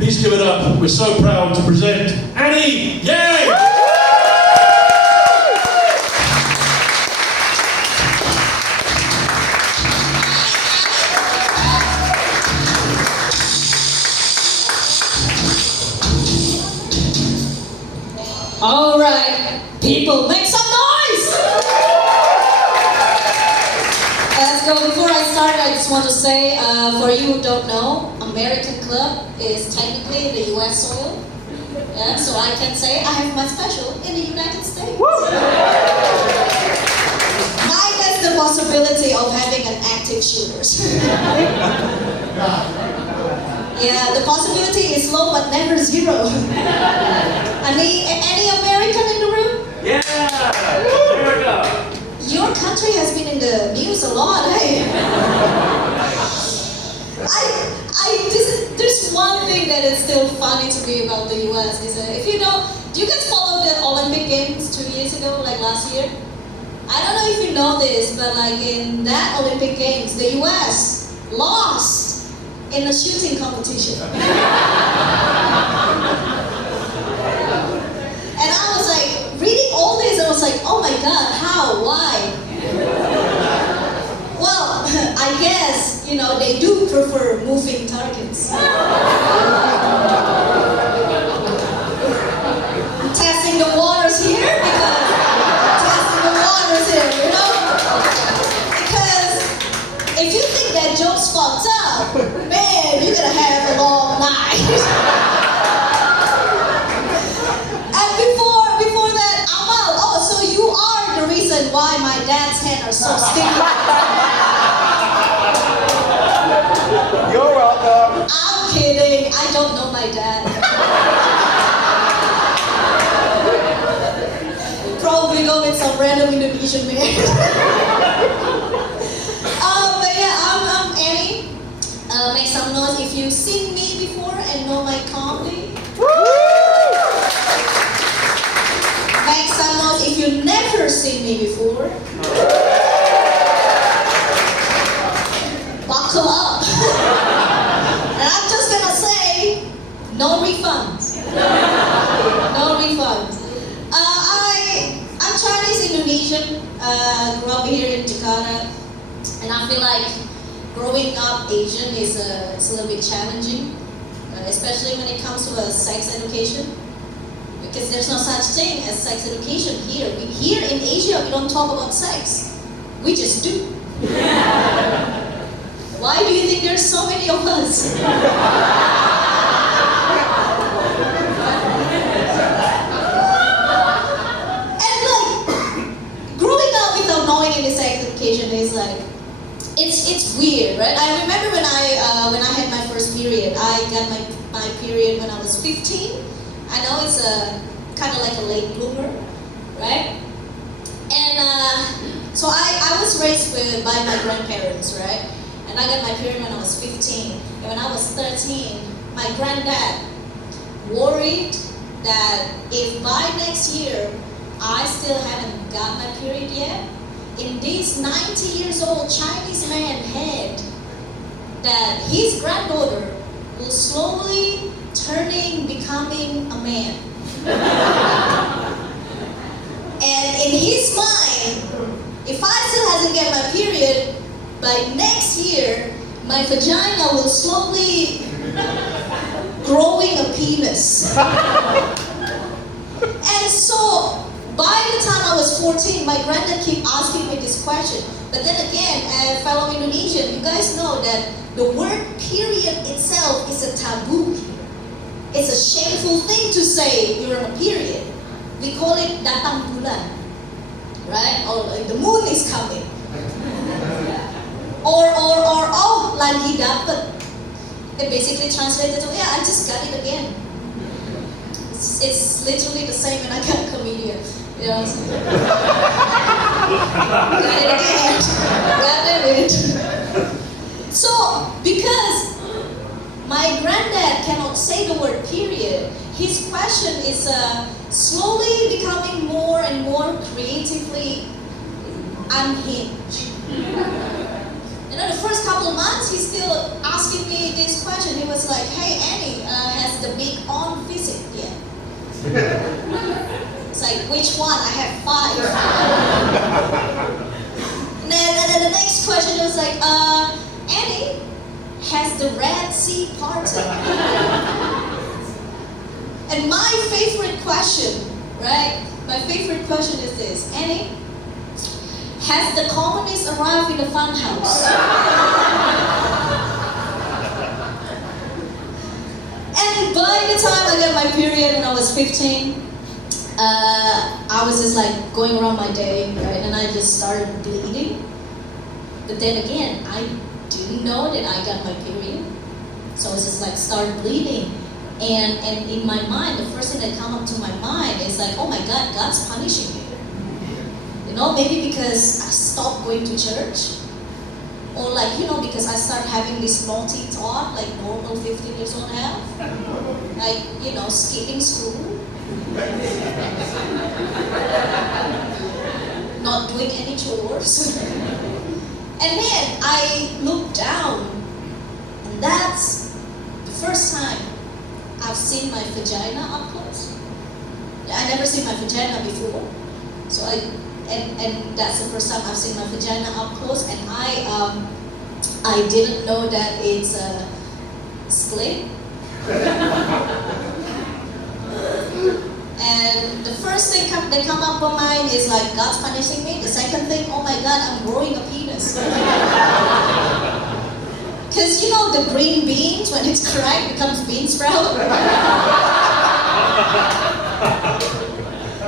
Please give it up. We're so proud to present Annie Yang! All right, people, make some noise! Let's go. Before I start, I just want to say, for you who don't know, American Club is technically the U.S. soil. Yeah, so I can say I have my special in the United States. Minus the possibility of having an active shooters. Yeah, the possibility is low but never zero. Any American in the room? Yeah! America! Your country has been in the news a lot, hey? There's one thing that is still funny to me about the US is if you know, do you guys follow the Olympic Games 2 years ago, like last year? I don't know if you know this, but like in that Olympic Games, the US lost in a shooting competition. And I was like, reading all this, I was like, oh my god, how, why? Well, I guess, you know, they do prefer moving targets. I'm testing the waters here because you know? Because if you think that joke's fucked up, man, you're gonna have a long night. And before that, Amal, oh, so you are the reason why my dad's hands are so sticky. You're welcome. I'm kidding. I don't know my dad. Probably go with some random Indonesian man. But yeah, I'm Annie. Make some noise if you've seen me before and know my comedy. Make some noise if you've never seen me before. Buckle up. And I'm just gonna say, no refunds. No refunds. I'm Chinese Indonesian. Grew up here in Jakarta, and I feel like growing up Asian is a little bit challenging, especially when it comes to sex education. Because there's no such thing as sex education here. Here in Asia, we don't talk about sex. We just do. Why do you think there's so many of us? And like, growing up without knowing any sex education is like, it's weird, right? I remember when I had my first period. I got my period when I was 15. I know it's kind of like a late bloomer, right? And so I was raised by my grandparents, right? And I got my period when I was 15. And when I was 13, my granddad worried that if by next year I still haven't got my period yet, in this 90 years old Chinese man head, that his granddaughter will slowly becoming a man. And in his mind, if I still hasn't get my period, by next year, my vagina will slowly growing a penis. And so, by the time I was 14, my granddad kept asking me this question. But then again, fellow Indonesian, you guys know that the word period itself is a taboo. It's a shameful thing to say you're on a period. We call it datang bulan, right? Or like the moon is coming. Or oh, lagi dapet. It basically translated to, yeah, I just got it again. It's literally the same when I got chlamydia. You know, so got it again. Got it. So, because my granddad cannot say the word period, his question is slowly becoming more and more creatively unhinged. You know, the first couple of months, he's still asking me this question. He was like, hey, Annie, has It's like, which one? I have 5. And then the next question was like, Annie, has the Red Sea parted? And my favorite question, right? My favorite question is this: Annie, has the communists arrived in the fun house? And by the time I got my period when I was 15, I was just like going around my day, right? And I just started bleeding. But then again, I didn't know that I got my period. So I was just like started bleeding. And in my mind, the first thing that come up to my mind is like, oh my God, God's punishing me. You know, maybe because I stopped going to church. Or like, you know, because I started having this naughty thought, like normal 15 years old have. Like, you know, skipping school. Not doing any chores. And then I looked down, and that's the first time I've seen my vagina up close. I never seen my vagina before. So and that's the first time I've seen my vagina up close, and I didn't know that it's a split. And the first thing that come up on mind is like God's punishing me. The second thing, oh my God, I'm growing a penis. Because you know the green beans, when it's cracked, becomes bean sprout.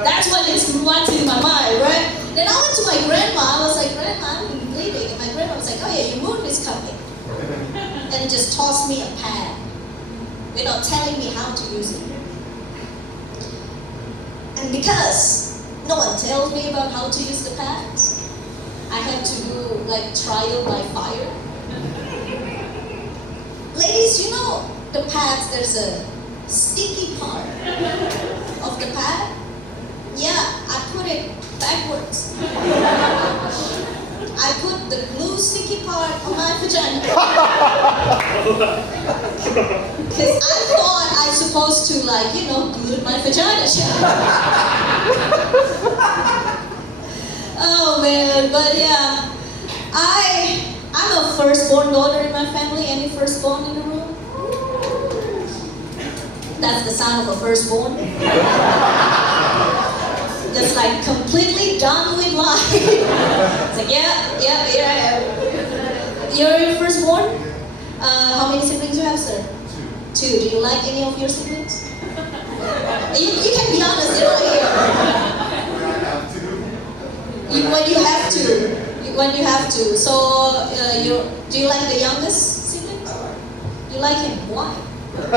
That's what's in my mind, right? Then I went to my grandma. I was like, Grandma, I'm bleeding. And my grandma was like, oh yeah, your moon is coming. And just tossed me a pad without telling me how to use it. And because no one tells me about how to use the pads, I had to do like trial by fire. Ladies, you know the pads, there's a sticky part of the pad. Yeah, I put it backwards. I put the glue sticky part on my vagina. Because I thought I was supposed to like, you know, glue my vagina shut. Oh man, but yeah. I'm a firstborn daughter in my family. Any firstborn in the room? That's the sound of a firstborn. Just like completely done with life. It's like, yeah, here I am. You're your firstborn? How many siblings do you have, sir? Two. Do you like any of your siblings? You can be honest, you're not here. When you have to. When you have to. So, do you like the youngest sibling? You like him. Why? Her.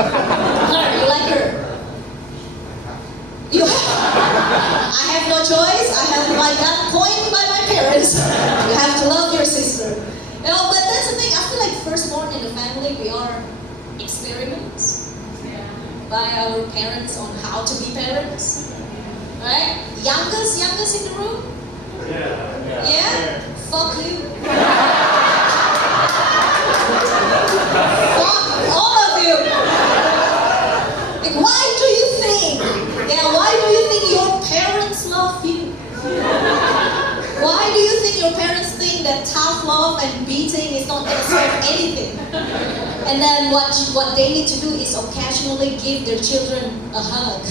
You like her. I have no choice. I got coined by my parents. You have to love your sister. You know, but that's the thing. I feel like firstborn in the family, we are experiments by our parents on how to be parents. Right? Youngest in the room? Yeah? Fuck you. Fuck all of you. Like, why do you think your parents love you? Why do you think your parents think that tough love and beating is not going to solve anything? And then what they need to do is occasionally give their children a hug.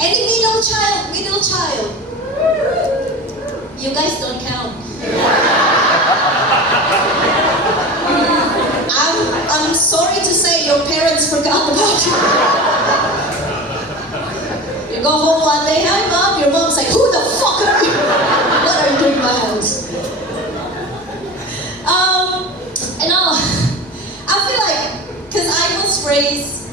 Any middle child, you guys don't count. I'm sorry to say your parents forgot about you. You go home one day, hi mom, your mom's like, who the fuck are you? What are you doing in my house? I feel like, because I was raised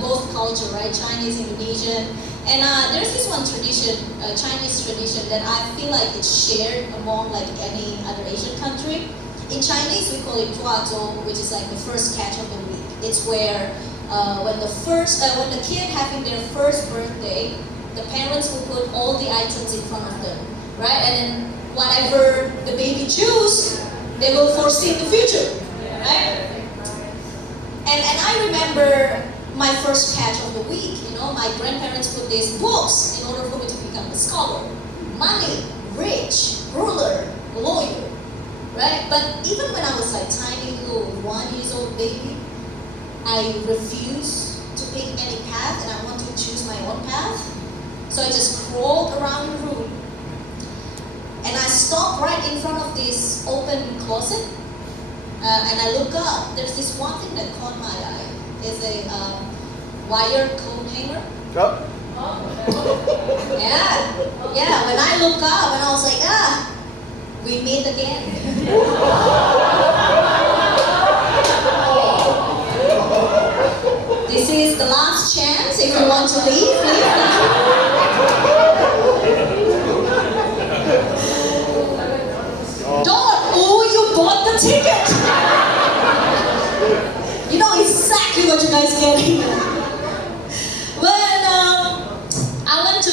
both culture, right? Chinese, Indonesian. And there's this one tradition, Chinese tradition, that I feel like it's shared among like any other Asian country. In Chinese, we call it Zhuazhou, which is like the first catch of the week. It's where when the kid having their first birthday, the parents will put all the items in front of them, right? And then whatever the baby choose, they will foresee the future, right? And I remember my first catch of the week. You know, my grandparents put these books in order for me to become a scholar. Money, rich, ruler, lawyer, right? But even when I was like tiny little 1 year old baby, I refused to pick any path and I want to choose my own path. So I just crawled around the room and I stopped right in front of this open closet and I look up. There's this one thing that caught my eye. It's a wire coat hanger. Yep. Yeah, when I look up and I was like, we meet again. This is the last chance. If you want to leave, leave. Don't, you bought the ticket. You know exactly what you guys getting. When I went to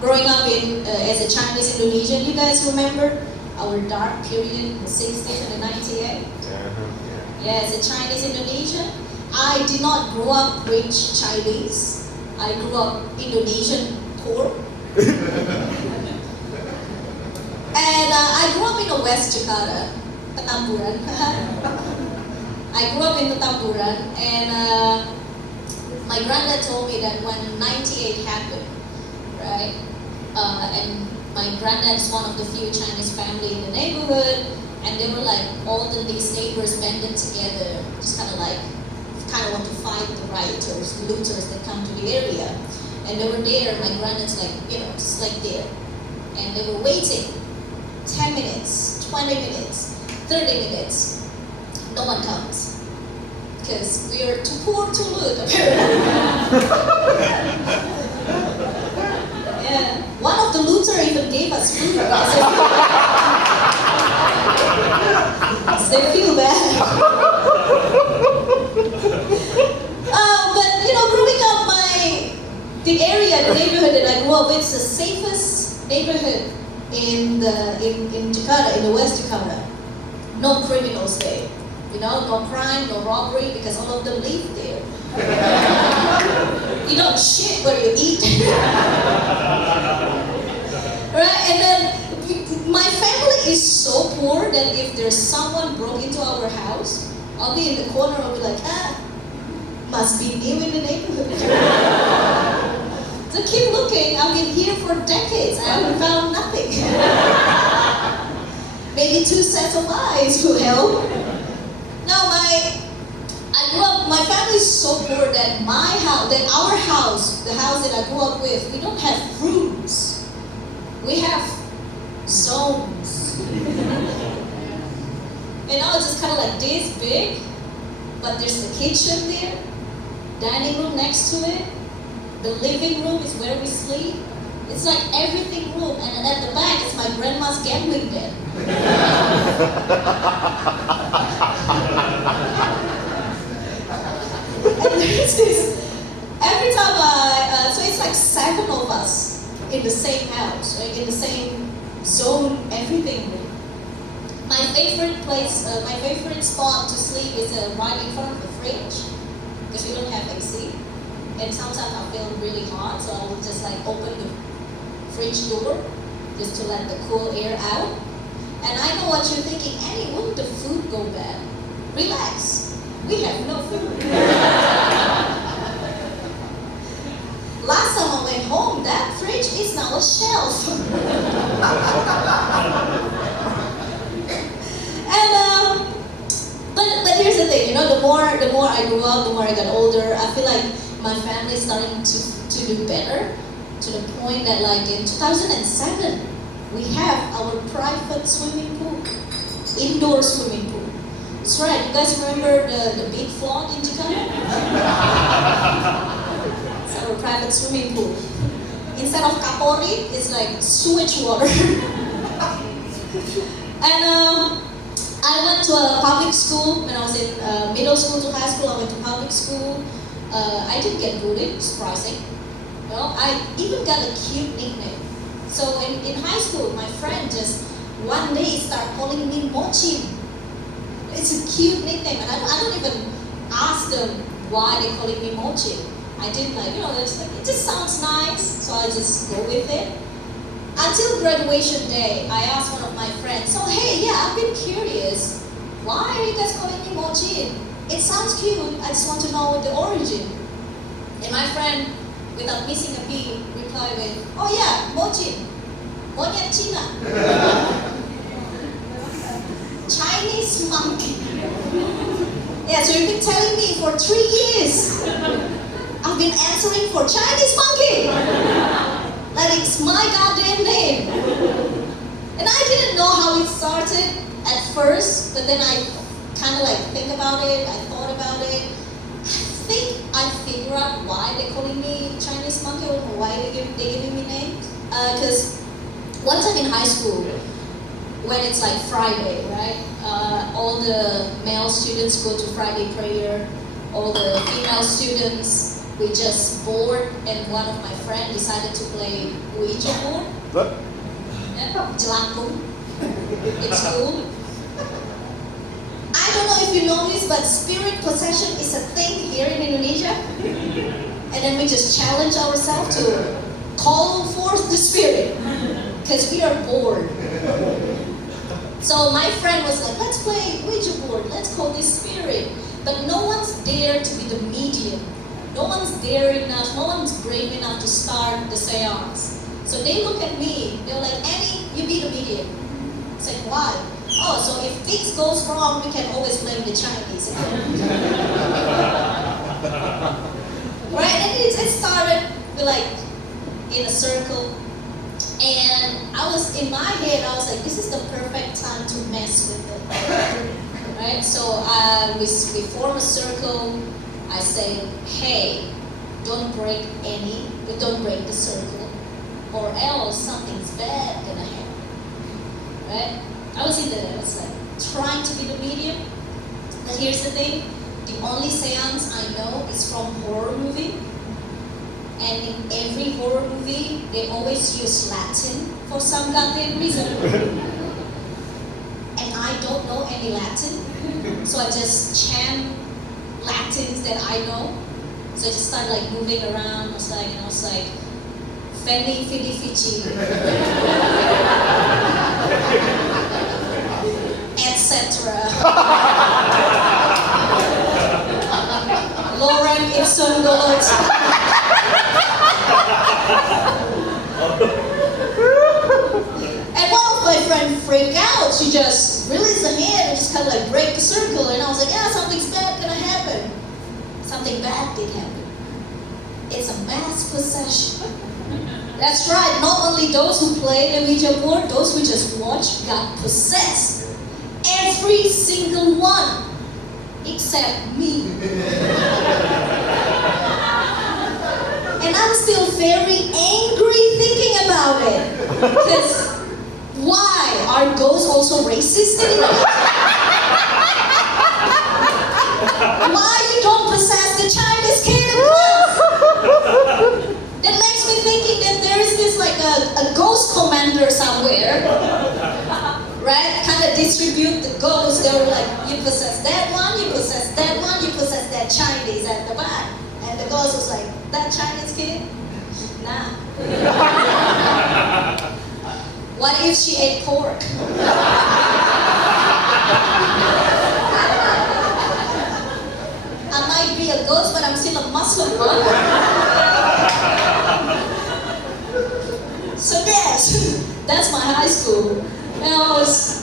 growing up as a Chinese Indonesian, you guys remember our dark period in the 60s and the 98? Yeah, as a Chinese Indonesian, I did not grow up rich Chinese. I grew up Indonesian poor. And I grew up in the West Jakarta, Petamburan. I grew up in Petamburan, and my granddad told me that when 98 happened, right? And my granddad is one of the few Chinese family in the neighborhood, and they were like all these neighbors banded together, just kind of want to fight the rioters, the looters that come to the area. And they were there. My granddad's like, just like there, and they were waiting. 10 minutes, 20 minutes, 30 minutes. No one comes. Because we are too poor to loot, apparently. Yeah. One of the looters even gave us food. They feel bad. But growing up, the area, the neighborhood that I grew up with is the safest neighborhood in Jakarta, in the West Jakarta. No criminals there. No crime, no robbery, because all of them live there. You don't shit where you eat. Right? And then my family is so poor that if there's someone broke into our house, I'll be in the corner, I'll be like, must be new in the neighborhood. So keep looking, I've been here for decades, I haven't found nothing. Maybe 2 sets of eyes will help. Now my family is so poor that our house, the house that I grew up with, we don't have rooms. We have zones. It's just kind of like this big, but there's the kitchen there, dining room next to it, the living room is where we sleep. It's like everything room, and at the back is my grandma's gambling den. And there's this, every time so it's like 7 of us in the same house, right? In the same zone, everything room. My favorite place, my favorite spot to sleep is right in front of the fridge, because we don't have AC. And sometimes I feel really hot, so I will just open the fridge door just to let the cool air out. And I know what you're thinking, Annie, wouldn't the food go bad? Relax, we have no food. Last time I went home, that fridge is now a shelf. And but here's the thing, the more I grew up, the more I got older, I feel like my family is starting to do better, to the point that in 2007, we have our private swimming pool, indoor swimming pool. That's right, you guys remember the big flood in Jakarta? It's our private swimming pool. Instead of kapori, it's like sewage water. And I went to a public school when I was in middle school to high school. I went to public school. I didn't get bullied, surprising. Well, I even got a cute nickname. So in high school, my friend just one day started calling me Mochi. It's a cute nickname, and I don't even ask them why they calling me mochi. I didn't like, it's like, it just sounds nice, so I just go with it. Until graduation day, I asked one of my friends, so hey, yeah, I've been curious, why are you guys calling me mochi? It sounds cute, I just want to know the origin. And my friend, without missing a beat, replied with, oh yeah, mochi, monyet Cina. Chinese monkey. Yeah, so you've been telling me for 3 years. I've been answering for Chinese monkey. Like it's my goddamn name. And I didn't know how it started at first, but then I kind of like think about it, I thought about it. I think I figured out why they're calling me Chinese monkey or why they're giving me names. Because one time in high school, when it's like Friday, right? All the male students go to Friday prayer. All the female students, we just bored, and one of my friends decided to play Ouija board. What? Yeah, jelangkung. It's cool. I don't know if you know this, but spirit possession is a thing here in Indonesia. And then we just challenge ourselves to call forth the spirit, because we are bored. So my friend was like, let's play Ouija board, let's call this spirit. But no one's dared to be the medium. No one's daring enough, no one's brave enough to start the seance. So they look at me, they're like, Annie, you be the medium. It's like, why? Oh, so if things goes wrong, we can always blame the Chinese. Right, and it started like in a circle. And I was, in my head, I was like, this is the perfect time to mess with it. Right? So we form a circle. I say, hey, don't break the circle, or else something's bad gonna happen. Right? I was like trying to be the medium. But here's the thing, the only seance I know is from horror movie. And in every horror movie, they always use Latin for some goddamn reason. And I don't know any Latin, so I just chant Latins that I know. So I just started like moving around. I was like, Femi Fidi Fici, etc. Lorem ipsum dolot. And one of my friends freaked out. She just released her hand and just kind of like break the circle. And I was like, yeah, something's bad gonna happen. Something bad did happen. It's a mass possession. That's right. Not only those who play the Ouija board, those who just watch got possessed. Every single one, except me. And I'm still very angry thinking about it. Because why? Are ghosts also racist in Indonesia? Why you don't possess the Chinese kid in class? That makes me thinking that there is this like a ghost commander somewhere. Right? Kind of distribute the ghosts. They were like, you possess that one, you possess that one, you possess that Chinese at the back. And the ghost was like, that Chinese kid? Nah. What if she ate pork? I might be a ghost, but I'm still a Muslim one. So that's my high school.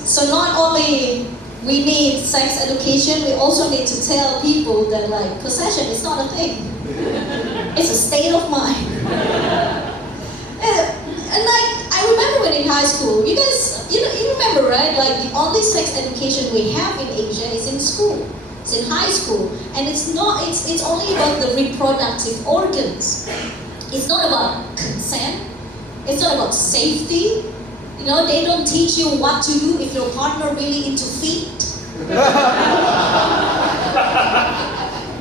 So not only we need sex education, we also need to tell people that like possession is not a thing. It's a state of mind. And like I remember when in high school, you guys, you remember, right? Like the only sex education we have in Asia is in school. It's in high school, and it's only about the reproductive organs. It's not about consent. It's not about safety. They don't teach you what to do if your partner really into feet.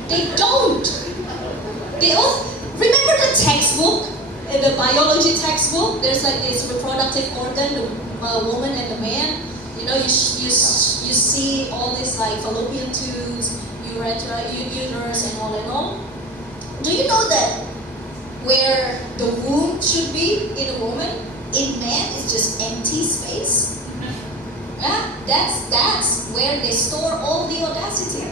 They don't. They all remember the textbook, in the biology textbook. There's like this reproductive organ, the woman and the man. You see all these like fallopian tubes. You urethra, uterus, and all. Do you know that where the womb should be in a woman, in man, is just empty space? Yeah, that's where they store all the audacity.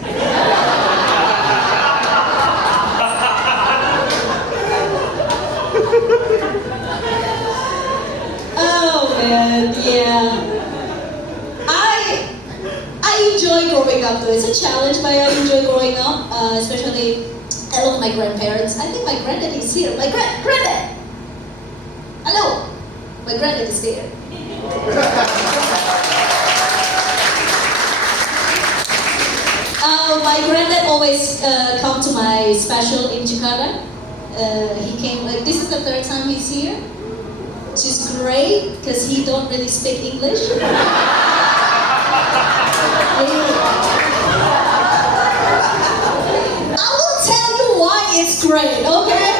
Oh man, yeah. I enjoy growing up though. It's a challenge, but I enjoy growing up. Especially, I love my grandparents. I think my granddad is here. My granddad. Hello. My granddad is here. My granddad always come to my special in Jakarta. He came like this is the third time he's here, which is great because he don't really speak English. I will tell you why it's great, okay?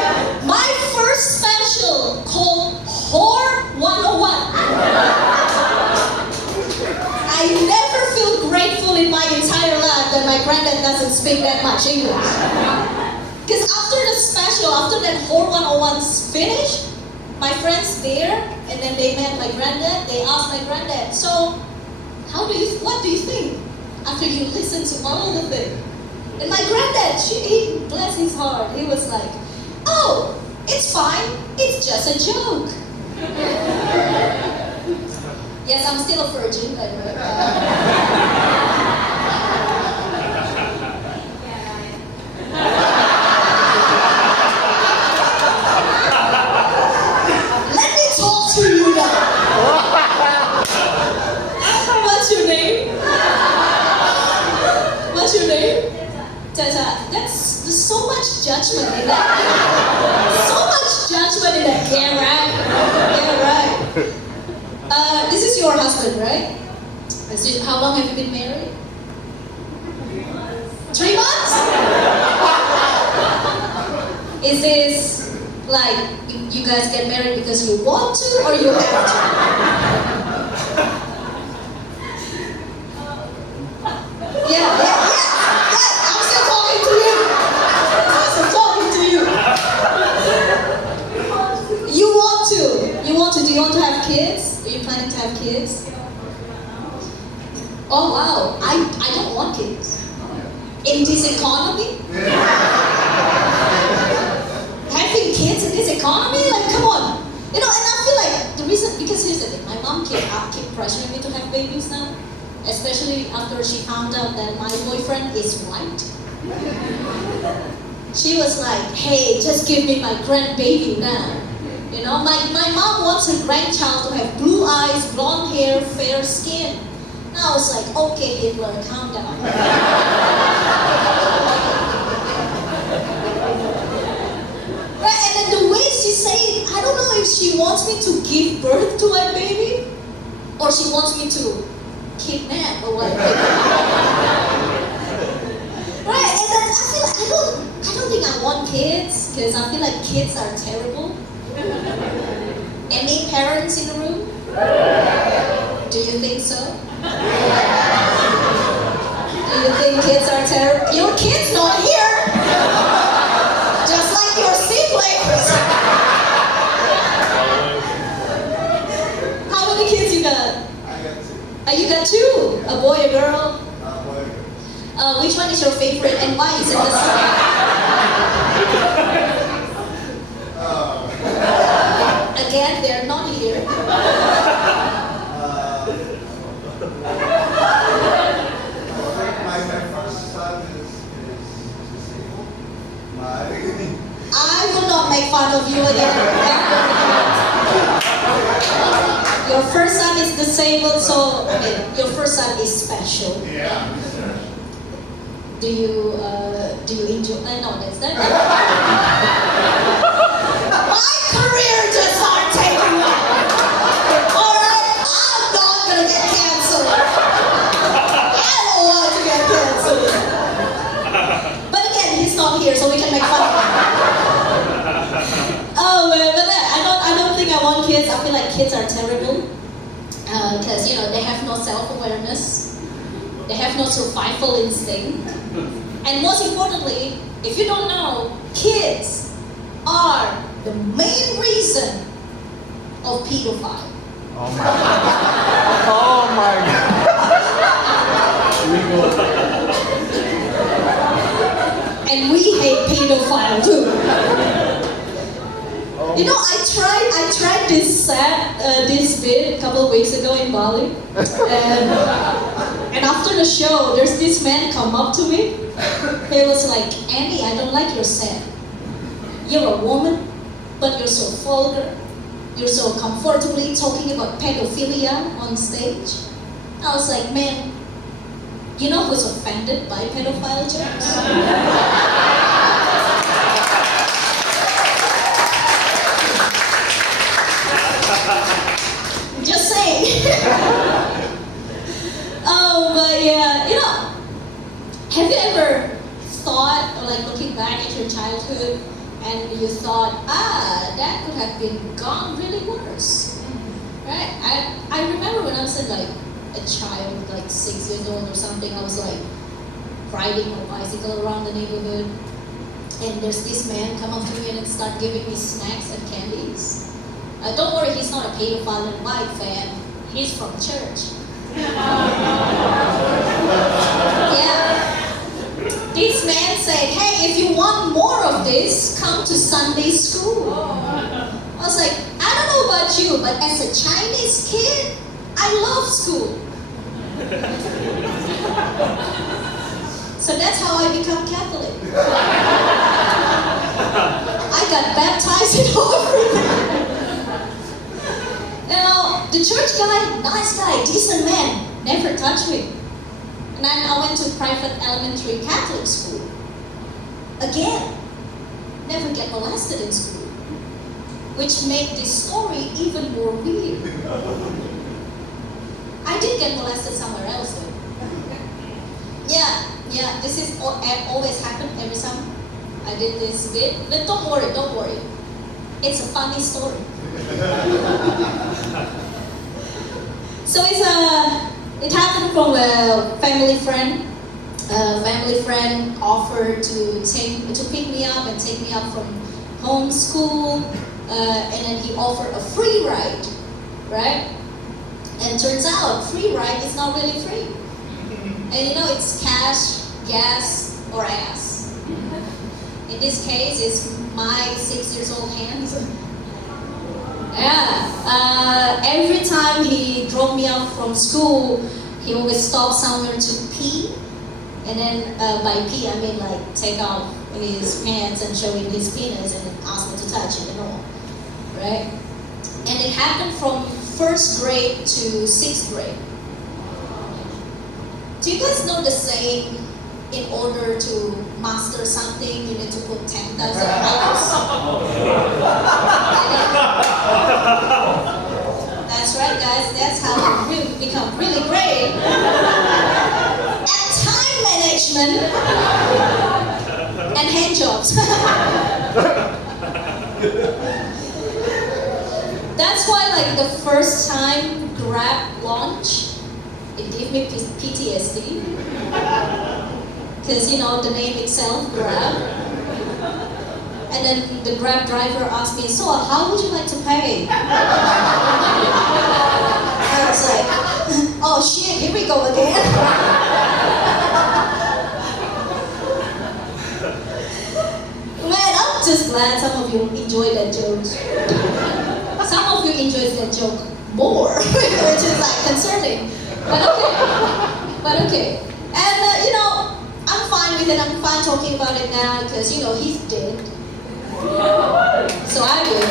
My first special called Whore 101. I never feel grateful in my entire life that my granddad doesn't speak that much English. Because after the special, after that Whore 101's finished, my friends there, and then they met my granddad, they asked my granddad, so, what do you think after you listen to all the things? And my granddad, he bless his heart, he was like, oh, it's fine, it's just a joke. Yes, I'm still a virgin, by the way. Let me talk to you now. What's your name? What's your name? Tata. There's so much judgment in that. So much judgment in that. Yeah, right. Yeah, right. This is your husband, right? How long have you been married? 3 months? Is this like you guys get married because you want to or you have to? Yeah. I'm still talking to you. You want to. Do you want to have kids? Are you planning to have kids? Oh wow, I don't want kids. In this economy? Having kids in this economy? Like, come on. And I feel like the reason, because here's the thing, my mom keep pressuring me to have babies now. Especially after she found out that my boyfriend is white. She was like, hey, just give me my grandbaby now. My mom wants her grandchild to have blue eyes, blonde hair, fair skin. And I was like, okay, Hitler, calm down. Right, and then the way she said it, I don't know if she wants me to give birth to my baby, or she wants me to kidnap or what. Right, and then I feel like I don't think I want kids, because I feel like kids are terrible. Any parents in the room? Do you think so? Do you think kids are terrible? Your kid's not here! Just like your siblings! How many kids you got? I got 2. You got 2? A boy, a girl? Boy. Which one is your favorite and why is it the same? Again, they're not here. My first son is disabled. I will not make fun of you again. Your first son is disabled, so your first son is special. Yeah. Do you enjoy? No, that's that. My career just started taking off. All right, I'm not gonna get canceled. I don't want to get canceled. But again, he's not here, so we can make fun of him. Oh man, but I don't think I want kids. I feel like kids are terrible because they have no self-awareness. They have no survival instinct. And most importantly, if you don't know, kids are the main reason of pedophile. Oh my God. Oh my God. And we hate pedophile too. You know, I tried this bit a couple of weeks ago in Bali, and after the show, there's this man come up to me. He was like, "Andy, I don't like your set. You're a woman, but you're so vulgar. You're so comfortably talking about pedophilia on stage." I was like, "Man, you know who's offended by pedophile jokes?" Just saying. Oh, but yeah, you know, have you ever thought, or like looking back at your childhood, and you thought, that could have been gone really worse, right? I remember when I was like a child, like 6 years old or something, I was like riding my bicycle around the neighborhood, and there's this man come up to me and start giving me snacks and candies. Don't worry, he's not a pedophile and white fan. He's from church. Yeah. This man said, "Hey, if you want more of this, come to Sunday school." I was like, I don't know about you, but as a Chinese kid, I love school. So that's how I become Catholic. I got baptized in everything. Now, the church guy, nice guy, decent man, never touched me. And then I went to private elementary Catholic school. Again, never get molested in school. Which made this story even more weird. I did get molested somewhere else though. Yeah, this is always happened every time I did this bit. But don't worry. It's a funny story. So it happened from a family friend. A family friend offered to pick me up and take me up from home school, and then he offered a free ride, right? And turns out free ride is not really free. And you know, it's cash, gas, or ass. In this case, it's my 6 years old hands. Yeah. Every time he dropped me off from school, he always stopped somewhere to pee. And then by pee, I mean like take off his pants and show him his penis and ask me to touch it and all. Right? And it happened from 1st grade to 6th grade. Do you guys know the saying, in order to master something, you need to put 10,000 hours? That's right, guys. That's how you really become really great at time management and hand jobs. That's why, like, the first time Grab launched, it gave me PTSD. Because, you know, the name itself, Grab. And then the Grab driver asked me, "So, how would you like to pay?" I was like, oh shit, here we go again. Man, I'm just glad some of you enjoyed that joke. Some of you enjoyed that joke more, which is like concerning. But okay. And you know, I'm fine with it. I'm fine talking about it now because, you know, he's dead. So I will.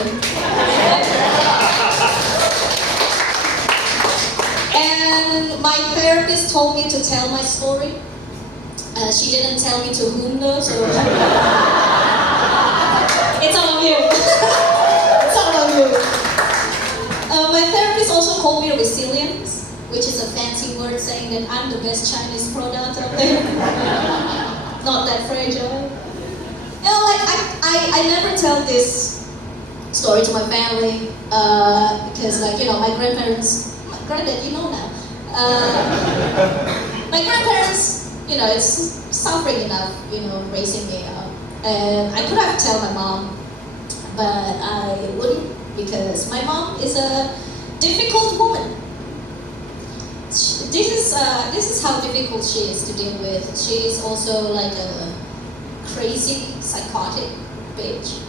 And my therapist told me to tell my story. She didn't tell me to whom though, so it's all on you. It's all on you. My therapist also called me resilient, which is a fancy word saying that I'm the best Chinese product out there. Not that fragile. You know, like I never tell this story to my family because, like, you know, my grandparents, my granddad, you know now. My grandparents, you it's suffering enough, raising me up. And I could have tell my mom, but I wouldn't because my mom is a difficult woman. This is how difficult she is to deal with. She is also like a crazy, psychotic bitch.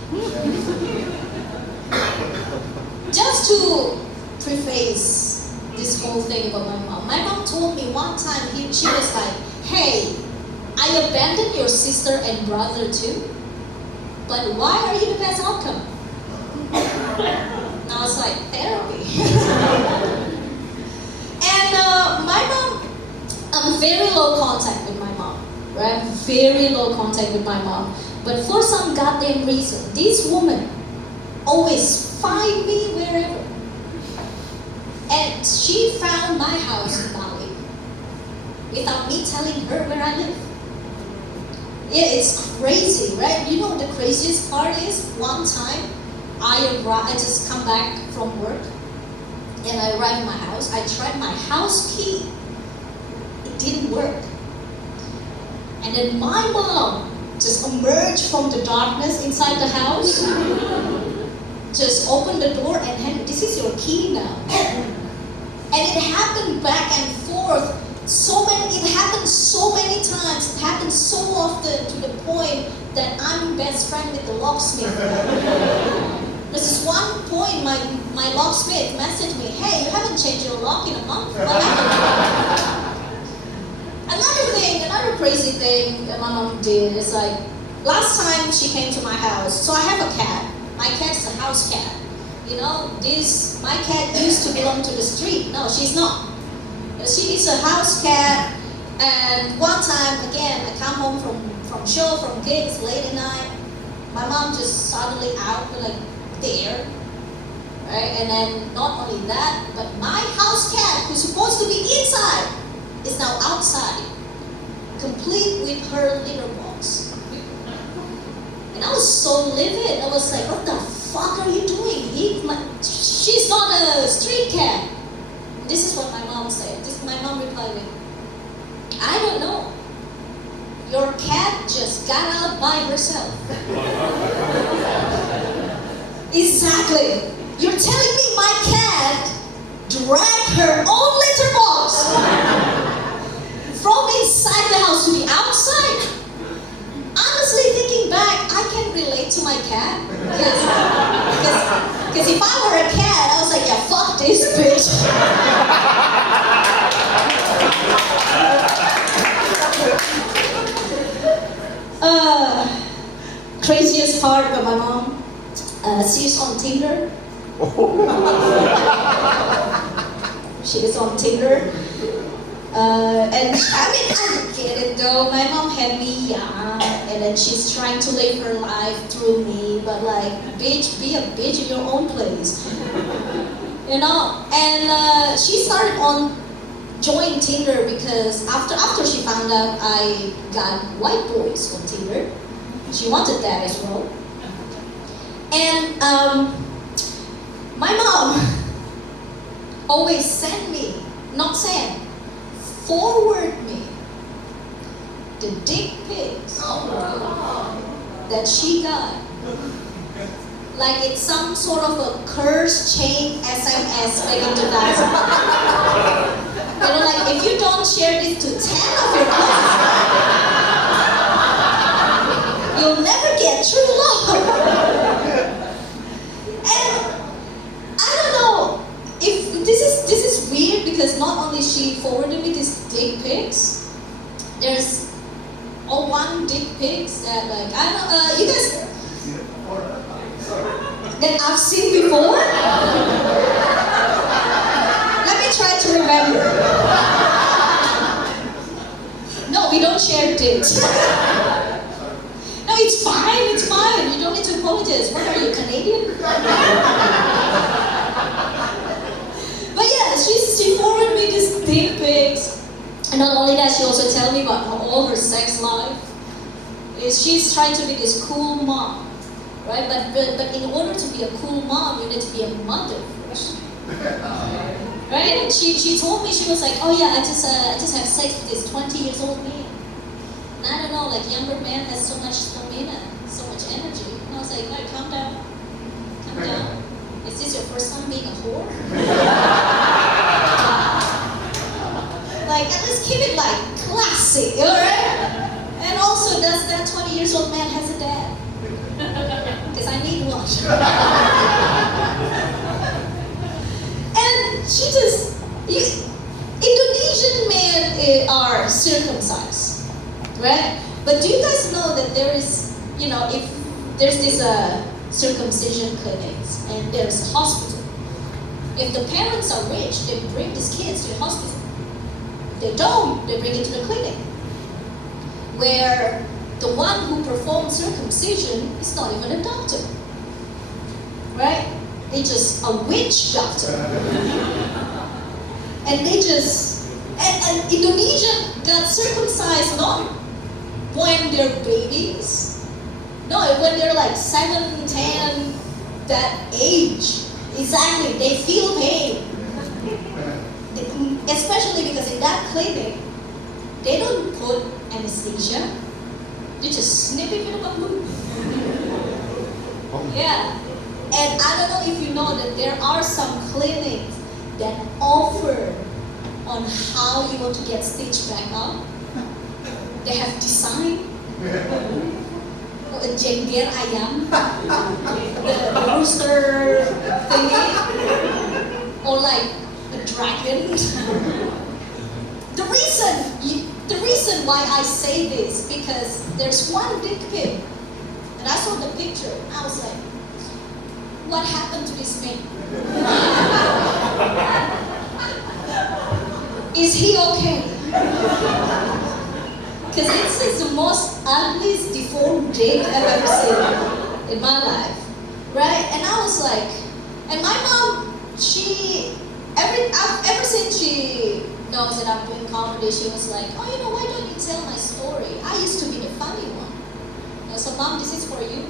Just to preface this whole thing about my mom told me one time, she was like, hey, I abandoned your sister and brother too, but why are you the best outcome? And I was like, therapy. And my mom, I'm very low contact with my mom, right? Very low contact with my mom. But for some goddamn reason, this woman always find me wherever. And she found my house in Bali without me telling her where I live. Yeah, it's crazy, right? You know the craziest part is one time I just come back from work and I arrived at my house. I tried my house key. It didn't work. And then my mom just emerged from the darkness inside the house, just opened the door and hand, this is your key now. And it happened back and forth. It happened so many times. It happened so often to the point that I'm best friend with the locksmith. There's this one point my locksmith messaged me, hey, you haven't changed your lock in a month. What happened? Another crazy thing that my mom did is like, last time she came to my house, so I have a cat. My cat's a house cat. My cat used to belong to the street. No, she's not. She is a house cat. And one time, again, I come home from show, from gigs, late at night. My mom just suddenly out, like, there. Right? And then not only that, but my house cat, who's supposed to be inside, is now outside, complete with her litter box. And I was so livid. I was like, what the fuck are you doing? She's not a street cat. This is what my mom said. My mom replied with, I don't know. Your cat just got out by herself. Exactly. You're telling me my cat dragged her own litter box from inside the house to the outside? Honestly, thinking back, I can relate to my cat. Because if I were a cat, I was like, yeah, fuck this bitch. Craziest part about my mom, she's on Tinder. She is on Tinder. And I get it though. My mom had me young, and then she's trying to live her life through me. But like, bitch, be a bitch in your own place, And she started on joining Tinder because after she found out I got white boys on Tinder, she wanted that as well. And my mom always forward me the dick pics that she got. Like it's some sort of a curse chain SMS back in 2000. Like if you don't share this to 10 of your closest friends, you'll never get true love. And I don't know if this is weird because not only she forwarded me these dick pics, there's one dick pics that like I don't know you guys that I've seen before. Let me try to remember. No, we don't share dicks. No, it's fine. You don't need to apologize. What are you, Canadian? But yeah, she forwarded me these dick pics. And not only that, she also tell me about all her sex life. She's trying to be this cool mom, right? But in order to be a cool mom, you need to be a mother first. Right? And she told me, she was like, oh yeah, I just have sex with this 20 years old man. And I don't know, like younger men has so much stamina, so much energy. And I was like, no, calm down. Calm down. Is this your first time being a whore? Like, at least keep it like classy, alright? And also, does that 20 years old man has a dad? Because I need one. And she just, Indonesian men are circumcised, right? But do you guys know that there is, if there's this circumcision clinics and there's a hospital. If the parents are rich, they bring these kids to the hospital. If they don't, they bring it to the clinic. Where the one who performs circumcision is not even a doctor. Right? It's just a witch doctor. And they just, and Indonesian got circumcised not when they're babies. No, when they're like 7, 10, that age. Exactly, they feel pain. Especially because in that clinic, they don't put anesthesia. They just snip it with a bamboo. Yeah. And I don't know if you know that there are some clinics that offer on how you want to get stitched back up. They have design. A jengger ayam, the rooster thingy, or like a dragon. The reason why I say this because there's one dick pic, and I saw the picture. And I was like, what happened to this man? Is he okay? Because this is the most ugliest deformed dick I've ever seen in my life, right? And I was like, and my mom, ever since she knows that I'm doing comedy, she was like, oh, why don't you tell my story? I used to be the funny one. So mom, this is for you.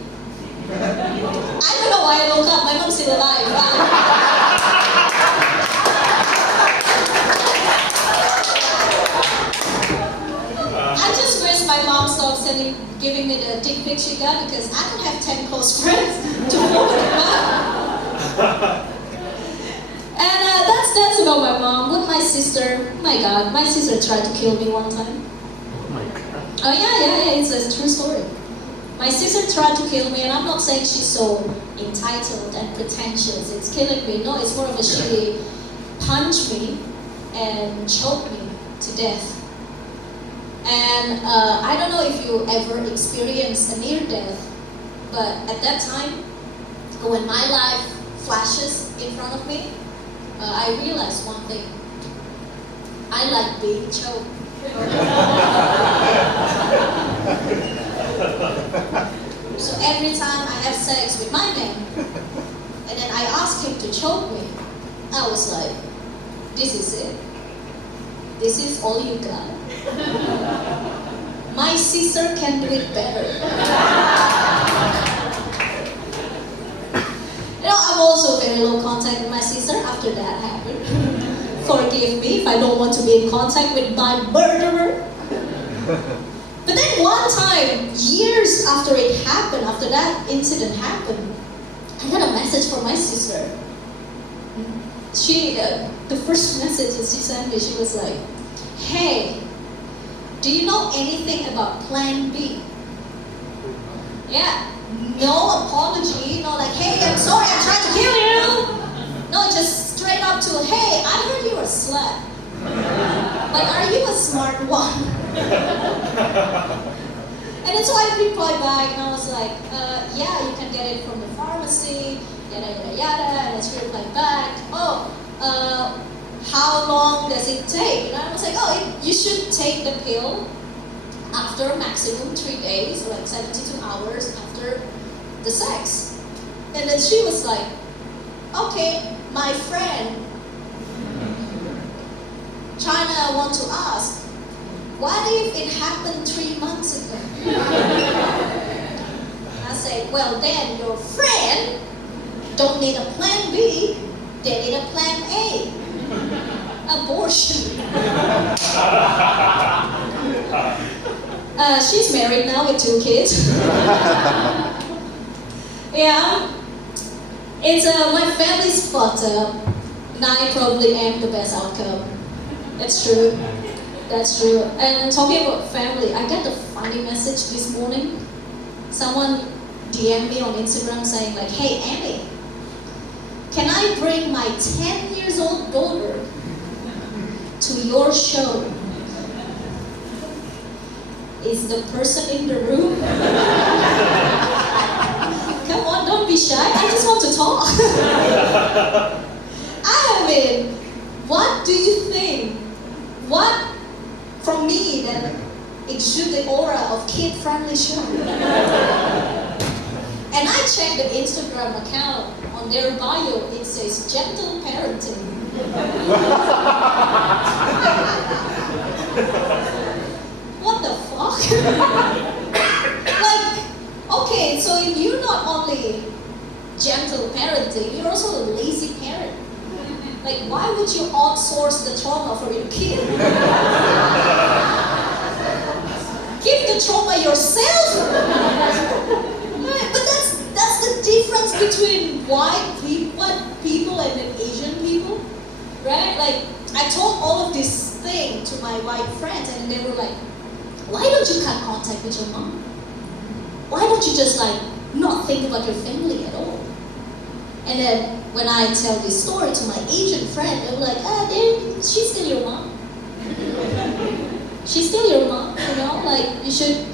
I don't know why I woke up. My mom's still alive. I just wish my mom stopped giving me the dick pic she got because I don't have 10 close friends to forward it up. And that's about my mom. With my sister, oh my God, my sister tried to kill me one time. Oh my God. Oh yeah, it's a true story. My sister tried to kill me, and I'm not saying she's so entitled and pretentious. It's killing me. No, it's more of a she punched me and choked me to death. And I don't know if you ever experienced a near death, but at that time, when my life flashes in front of me, I realized one thing. I like being choked. So every time I have sex with my man, and then I ask him to choke me, I was like, this is it. This is all you got. My sister can do it better. I'm also very low contact with my sister after that happened. Forgive me if I don't want to be in contact with my murderer. But then one time, years after it happened, after that incident happened, I got a message from my sister. The first message that she sent me, she was like, hey, do you know anything about Plan B? Yeah, no apology, no like, hey, I'm sorry, I tried to kill you. No, just straight up to, hey, I heard you were a slut. But are you a smart one? And then so I replied back and I was like, yeah, you can get it from the pharmacy, yada yada yada. And then she replied back, how long does it take? And I was like, you should take the pill after maximum 3 days, like 72 hours after the sex. And then she was like, okay, my friend China want to ask, what if it happened 3 months ago? I said, well then your friend don't need a plan B, they need a plan A. Abortion. She's married now with 2 kids. Yeah. It's my family's fucked up, and I probably am the best outcome. That's true. That's true. And talking about family, I got a funny message this morning. Someone DM'd me on Instagram saying like, "Hey Annie, can I bring my 10 years old daughter to your show?" Is the person in the room? Come on, don't be shy. I just want to talk. I mean, what do you think? What from me that exude the aura of kid-friendly show? And I checked the Instagram account. On their bio, it says gentle parenting. What the fuck? Like, okay, so if you're not only gentle parenting, you're also a lazy parent. Like, why would you outsource the trauma for your kid? Keep the trauma yourself. Right, but that's the difference between white people and then Asian people, right? Like, I told all of this thing to my white friends, and they were like, "Why don't you cut contact with your mom? Why don't you just like not think about your family at all?" And then when I tell this story to my Asian friend, they're like, she's still your mom. She's still your mom, you know? Like, you should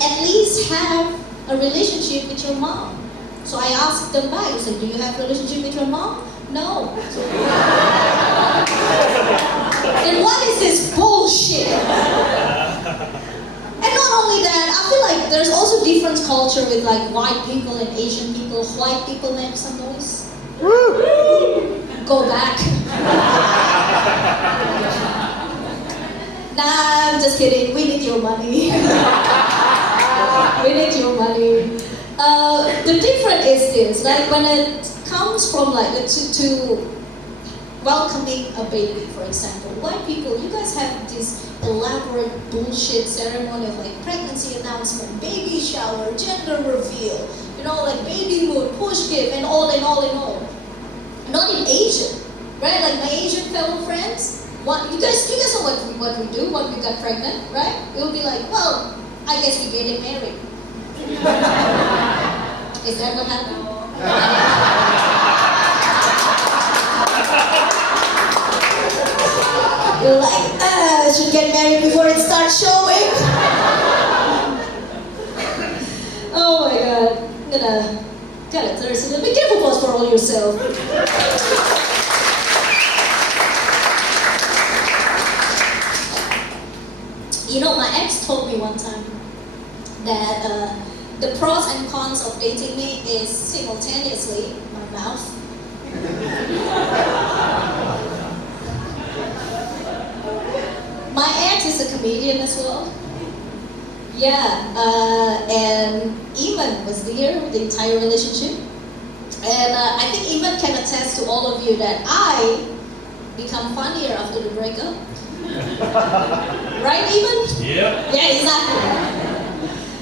at least have a relationship with your mom. So I asked them back, I said, "Do you have a relationship with your mom?" "No." Then what is this bullshit? And not only that, I feel like there's also different culture with like white people and Asian people. White people make some noise. Go back. Nah, I'm just kidding. We need your money. We need your money. The difference is this, like when it comes from like to welcoming a baby, for example. White people, you guys have this elaborate bullshit ceremony of like pregnancy announcement, baby shower, gender reveal, you know, like baby moon, push gift, and all and all and all. Not in Asian, right? Like my Asian fellow friends, you guys know what we do when we got pregnant, right? It will be like, well, I guess we're getting married. Is that what happened? You're like, I should get married before it starts showing. Oh my god, I'm gonna got it thirsty. Be careful, pause for all yourself. You know, my ex told me one time that the pros and cons of dating me is simultaneously my mouth. My ex is a comedian as well. Yeah, and Iman was there with the entire relationship. And I think Iman can attest to all of you that I become funnier after the breakup. Right, Iman? Yeah. Yeah, exactly.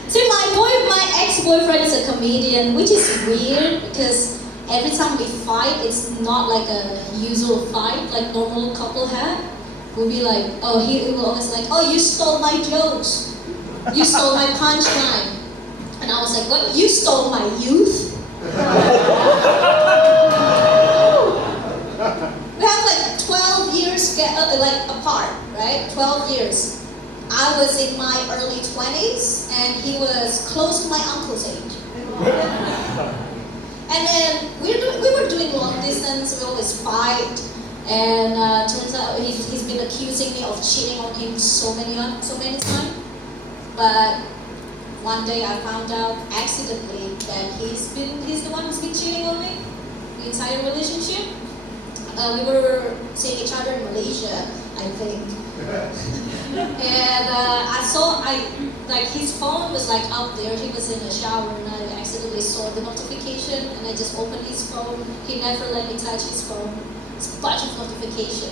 See, my ex-boyfriend is a comedian, which is weird because every time we fight, it's not like a usual fight like normal couple have. We'll be like, oh, he will always like, oh, you stole my jokes. You stole my punchline. And I was like, what? You stole my youth? We have like 12 years like apart, right? 12 years. I was in my early 20s and he was close to my uncle's age. And then we were doing long distance, we always fight. And turns out he's been accusing me of cheating on him so many times. But one day I found out accidentally that he's the one who's been cheating on me the entire relationship. We were seeing each other in Malaysia, I think. And I saw his phone was like out there. He was in a shower, and I accidentally saw the notification, and I just opened his phone. He never let me touch his phone. It's a bunch of notification,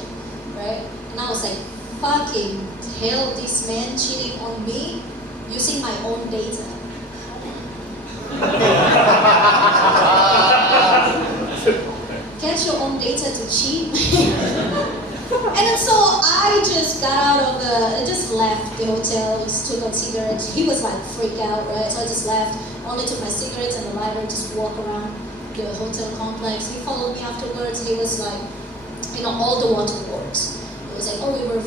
right? And I was like, fucking hell, this man cheating on me. using my own data. Get your own data to cheat. And then so I just got out of I just left the hotel, just took out cigarettes. He was like freaked out, right? So I just left, only took my cigarettes and the lighter, just walk around the hotel complex. He followed me afterwards and he was like, you know, all the waterworks. It was like, oh, we were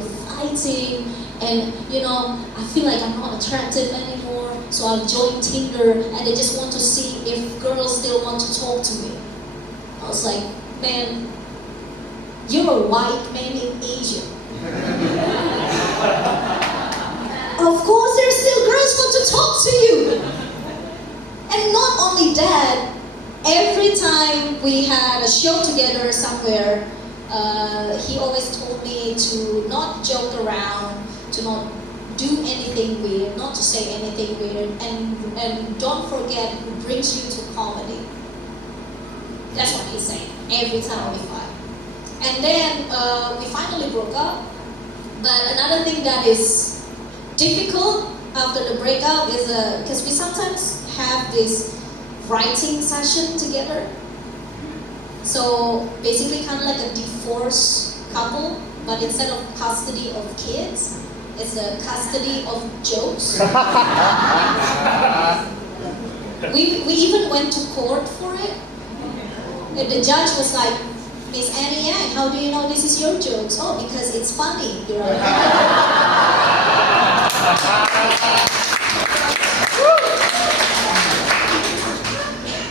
fighting, and you know, I feel like I'm not attractive anymore, so I'll join Tinder, and they just want to see if girls still want to talk to me. I was like, man, you're a white man in Asia. Of course, there's still girls want to talk to you. And not only that, every time we had a show together somewhere, he always told me to not joke around, to not do anything weird, not to say anything weird, and don't forget who brings you to comedy. That's what he's saying every time we fight. And then we finally broke up. But another thing that is difficult after the breakup is because we sometimes have this writing session together. So basically kind of like a divorced couple, but instead of custody of kids, it's a custody of jokes. We even went to court for it. And the judge was like, Miss Annie Yang, how do you know this is your jokes? Oh, because it's funny, Your Honor.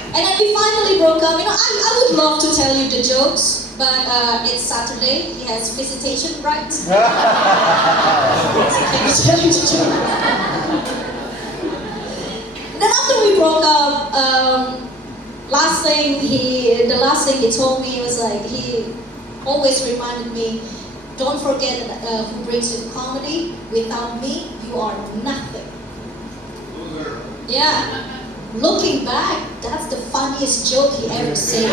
And then we finally broke up. You know, I would love to tell you the jokes, but it's Saturday. He has visitation rights. So can you tell you the joke? Then after we broke up, the last thing he told me was like, he always reminded me, don't forget who brings you comedy. Without me, you are nothing. Loser. Yeah. Looking back, that's the funniest joke he ever said.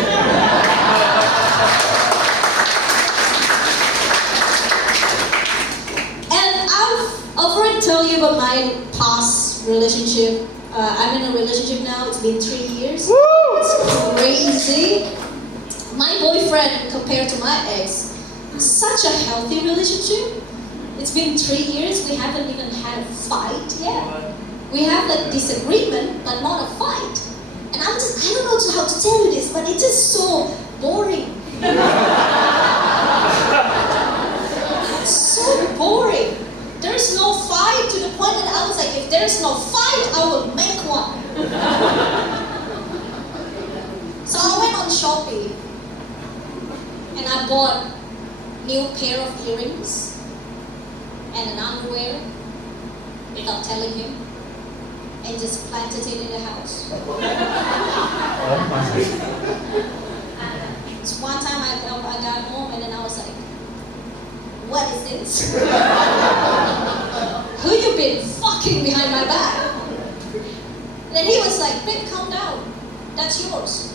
And I've already told you about my past relationship. I'm in a relationship now, it's been 3 years. Woo! It's crazy. My boyfriend, compared to my ex, such a healthy relationship. It's been 3 years, we haven't even had a fight yet. We have like disagreement, but not a fight. And I don't know how to tell you this, but it's just so boring. So boring. There's no fight to the point that I was like, if there's no fight, I will make one. So I went on Shopee and I bought new pair of earrings and an underwear without telling him, and just planted it in the house. Oh my. So one time I got home and then I was like, what is this? Who you been fucking behind my back? And then he was like, babe, calm down. That's yours.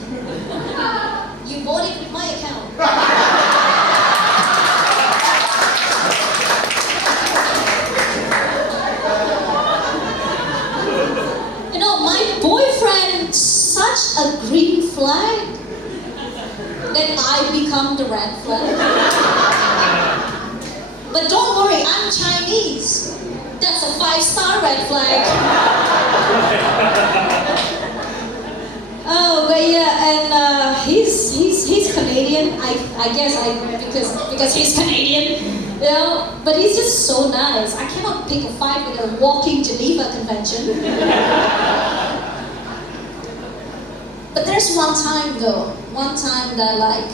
You bought it with my account. You know, my boyfriend, such a green flag, that I become the red flag. But don't worry, I'm Chinese. That's a 5-star red flag. Oh, but yeah, and he's Canadian. I guess because he's Canadian, you know. But he's just so nice. I cannot pick a fight with a walking Geneva Convention. But there's one time that like,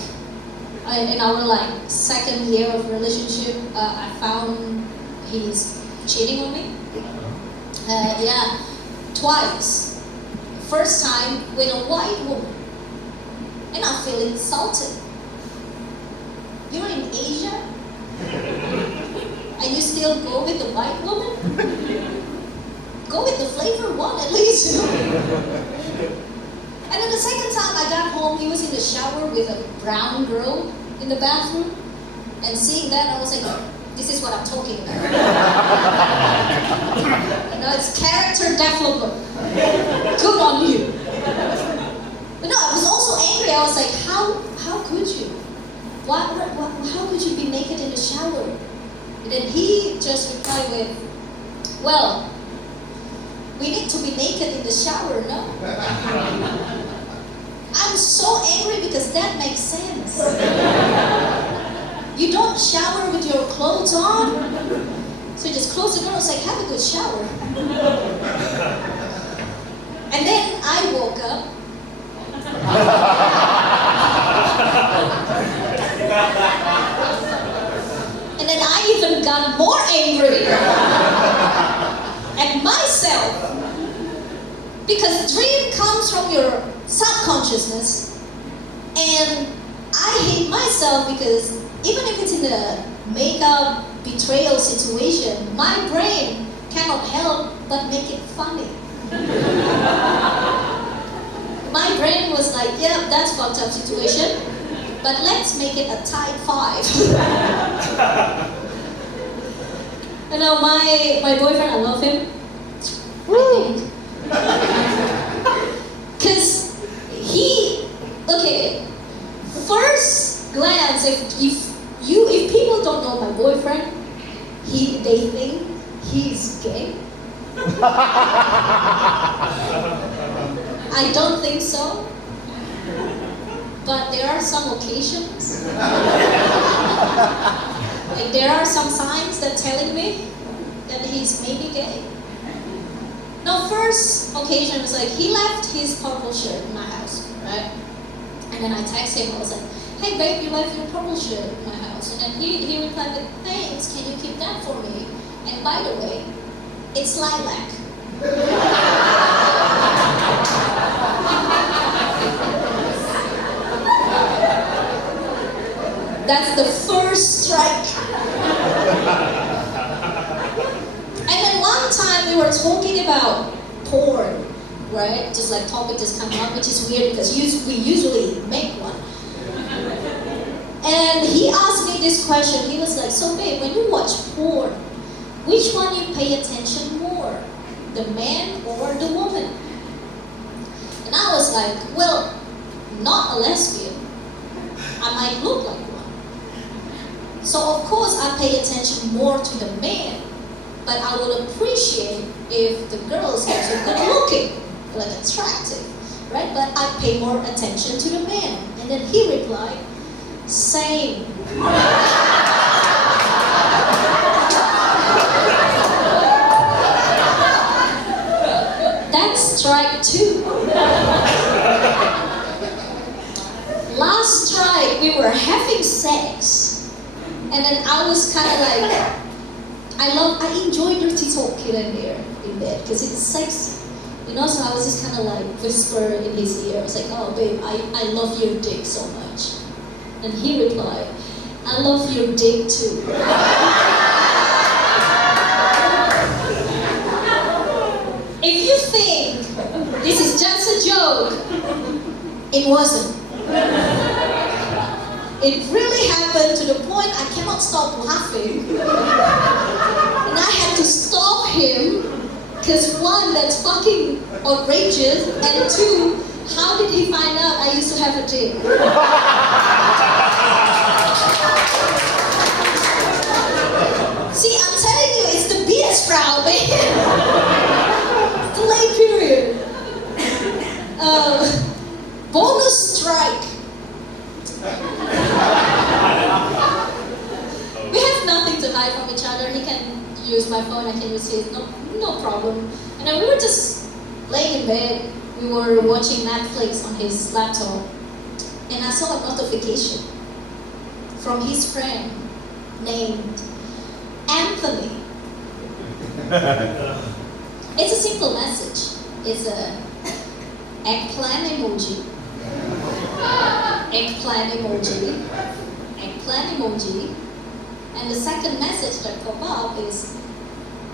in our second year of relationship, I found he's cheating on me. Yeah, twice. First time with a white woman, and I feel insulted. You're in Asia, and you still go with the white woman? Go with the flavor one at least. And then the second time I got home, he was in the shower with a brown girl in the bathroom. And seeing that, I was like, This is what I'm talking about. It's character development. Good on you. But no, I was also angry. I was like, how could you? How could you be naked in the shower? And then he just replied with, well, we need to be naked in the shower, no? I'm so angry because that makes sense. You don't shower with your clothes on, so you just close the door and say, have a good shower. And then I woke up. And then I even got more angry at myself. Because dream comes from your subconsciousness. And I hate myself because even if it's in a makeup betrayal situation, my brain cannot help but make it funny. My brain was like, yeah, that's fucked up situation, but let's make it a type 5. You know, my boyfriend, I love him. I think. Because first glance, if people don't know my boyfriend, they think he's gay. I don't think so. But there are some occasions. Like there are some signs that telling me that he's maybe gay. No, first occasion was like he left his purple shirt in my house, right? And then I text him, I was like, hey babe, you left your purple shirt in my house. And then he replied with, thanks, can you keep that for me? And by the way, it's lilac. That's the first strike. And then one time we were talking about porn, right? Just like topic just coming up, which is weird because we usually make one. And he asked me this question. He was like, so babe, when you watch porn, which one you pay attention more? The man or the woman? And I was like, well, not a lesbian. I might look like one. So of course I pay attention more to the man, but I would appreciate if the girl is also good looking, like attractive, right? But I pay more attention to the man. And then he replied, same. That's strike 2. Last strike, we were having sex, and then I was kind of like, I enjoy dirty talk here and there in bed because it's sexy, you know. So I was just kind of like whisper in his ear. I was like, oh babe, I love your dick so much. And he replied, I love your dick too. If you think this is just a joke, it wasn't. It really happened to the point I cannot stop laughing. And I had to stop him because 1, that's fucking outrageous, and 2, how did he find out I used to have a dick? See, I'm telling you, it's the beer sprout, man. Delay period. Bonus strike. We have nothing to hide from each other. He can use my phone, I can use his, no problem. And then we were just laying in bed. We were watching Netflix on his laptop, and I saw a notification from his friend named Anthony. It's a simple message. It's a eggplant emoji, eggplant emoji, eggplant emoji, and the second message that popped up is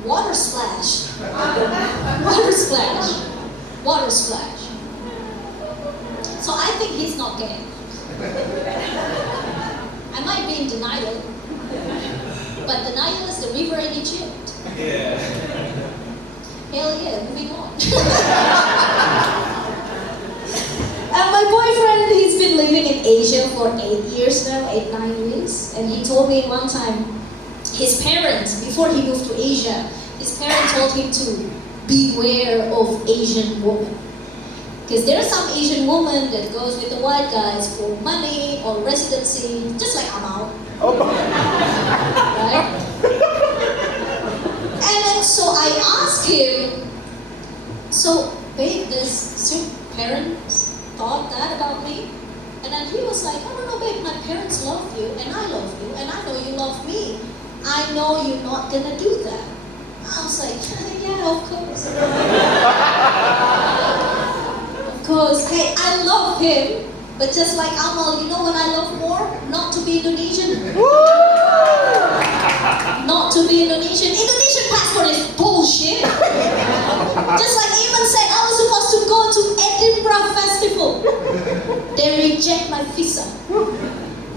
water splash, water splash, water splash. So I think he's not gay. I might be in denial, But the Nile is the river in Egypt. Yeah. Hell yeah, moving on. And my boyfriend, he's been living in Asia for 8 years now, 9 years. And he told me one time, his parents, before he moved to Asia, his parents told him to beware of Asian women. Because there are some Asian women that goes with the white guys for money or residency, just like Amal. Right? And then so I asked him, so babe, does your parents thought that about me? And then he was like, oh no, babe, my parents love you, and I love you, and I know you love me. I know you're not gonna do that. I was like, yeah, of course. Of course. Hey, I love him, but just like Amal, you know what I love more? Not to be Indonesian. Not to be Indonesian. Indonesian passport is bullshit. Just like Iman said, I was supposed to go to Edinburgh Festival. They reject my visa.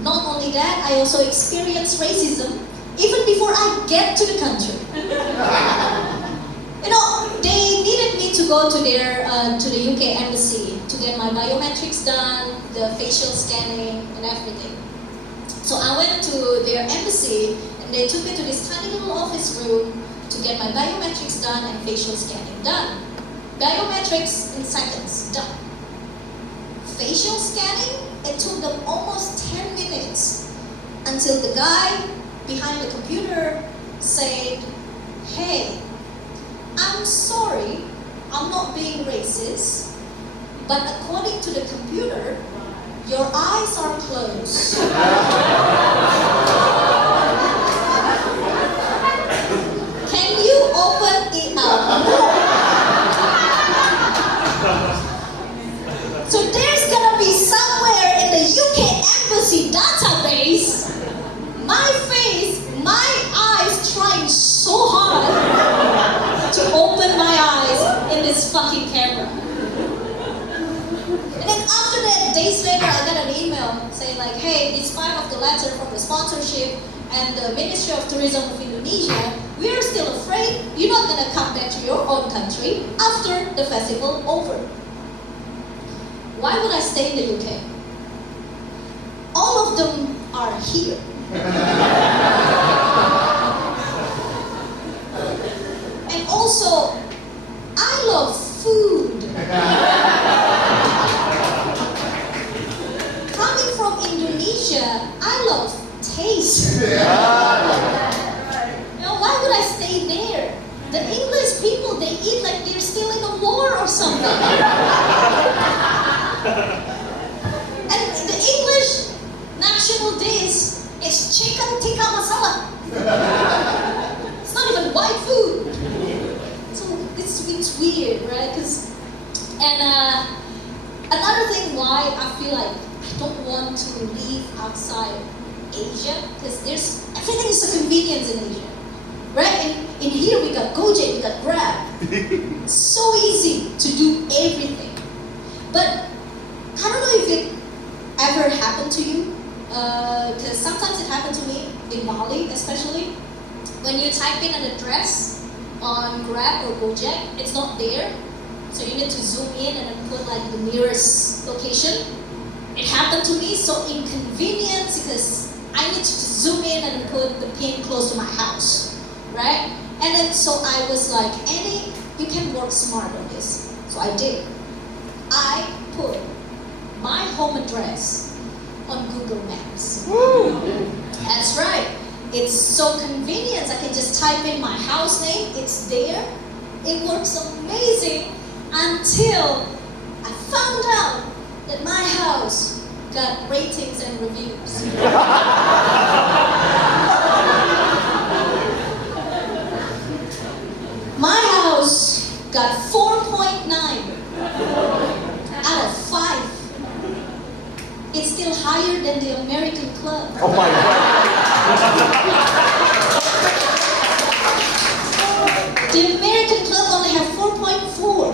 Not only that, I also experienced racism even before I get to the country. You know, they needed me to go to the UK embassy to get my biometrics done, the facial scanning, and everything. So I went to their embassy, and they took me to this tiny little office room to get my biometrics done and facial scanning done. Biometrics in seconds, done. Facial scanning, it took them almost 10 minutes until the guy behind the computer said, hey, I'm sorry, I'm not being racist, but according to the computer, your eyes are closed. Can you open it up? So there's gonna be somewhere in the UK embassy database, my face, my eyes trying so hard to open my eyes in this fucking camera. And then after that, days later, I got an email saying like, hey, despite of the letter from the sponsorship and the Ministry of Tourism of Indonesia, we are still afraid you're not gonna come back to your own country after the festival over. Why would I stay in the UK? All of them are here. And also, I love food. Coming from Indonesia, I love taste. You know, why would I stay there? The English people, they eat like they're still in a war or something. And the English national dish is chicken tikka masala. It's not even white food. So it's weird, right? And another thing why I feel like I don't want to leave outside Asia, because everything is a convenience in Asia, right? In here we got Gojek, we got Grab. It's so easy to do everything. But I don't know if it ever happened to you, because sometimes it happened to me in Bali, especially. When you type in an address on Grab or Gojek, it's not there. So you need to zoom in and then put like the nearest location. It happened to me, so inconvenient because I need to zoom in and put the pin close to my house, right? And then so I was like, Annie, you can work smart on this. So I did. I put my home address on Google Maps. That's right. It's so convenient. I can just type in my house name. It's there. It works amazing until I found out that my house got ratings and reviews. My house got 4.9 out of 5. It's still higher than the American club. Oh my God. The American club only have 4.4.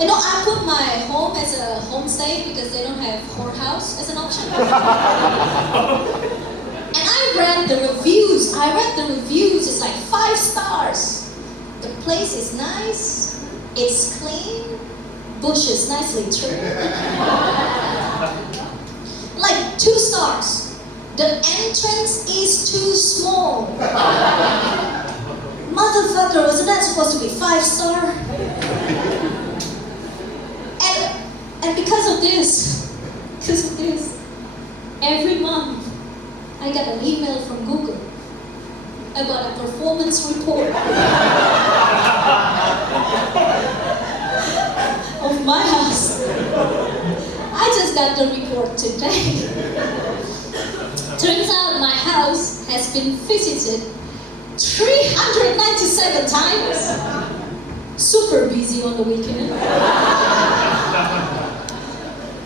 You know, I put my home as a homestay because they don't have whorehouse as an option. And I read the reviews. It's like 5 stars. The place is nice. It's clean. Bushes nicely trimmed. Like 2 stars. The entrance is too small. Motherfucker, wasn't that supposed to be 5-star? And because of this, every month I got an email from Google about a performance report of my house. I just got the report today. Turns out my house has been visited 397 times. Super busy on the weekend.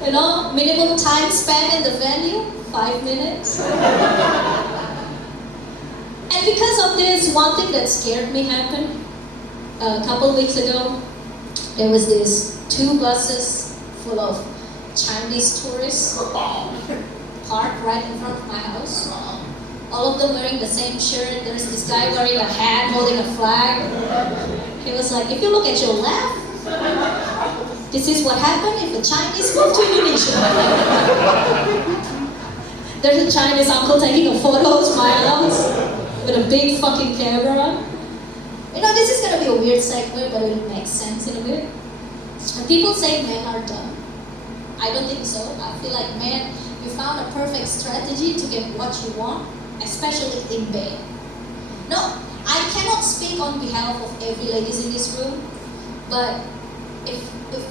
You know, minimum time spent in the venue, 5 minutes. And because of this, one thing that scared me happened. A couple weeks ago, there was this 2 buses full of Chinese tourists parked right in front of my house. All of them wearing the same shirt. There's this guy wearing a hat, holding a flag. He was like, if you look at your left, this is what happened if the Chinese moved to Indonesia. There's a Chinese uncle taking a photo of my house with a big fucking camera. You know, this is gonna be a weird segue, but it will make sense in a bit. And people say men are dumb. I don't think so. I feel like men, you found a perfect strategy to get what you want, especially in bed. No, I cannot speak on behalf of every ladies in this room, but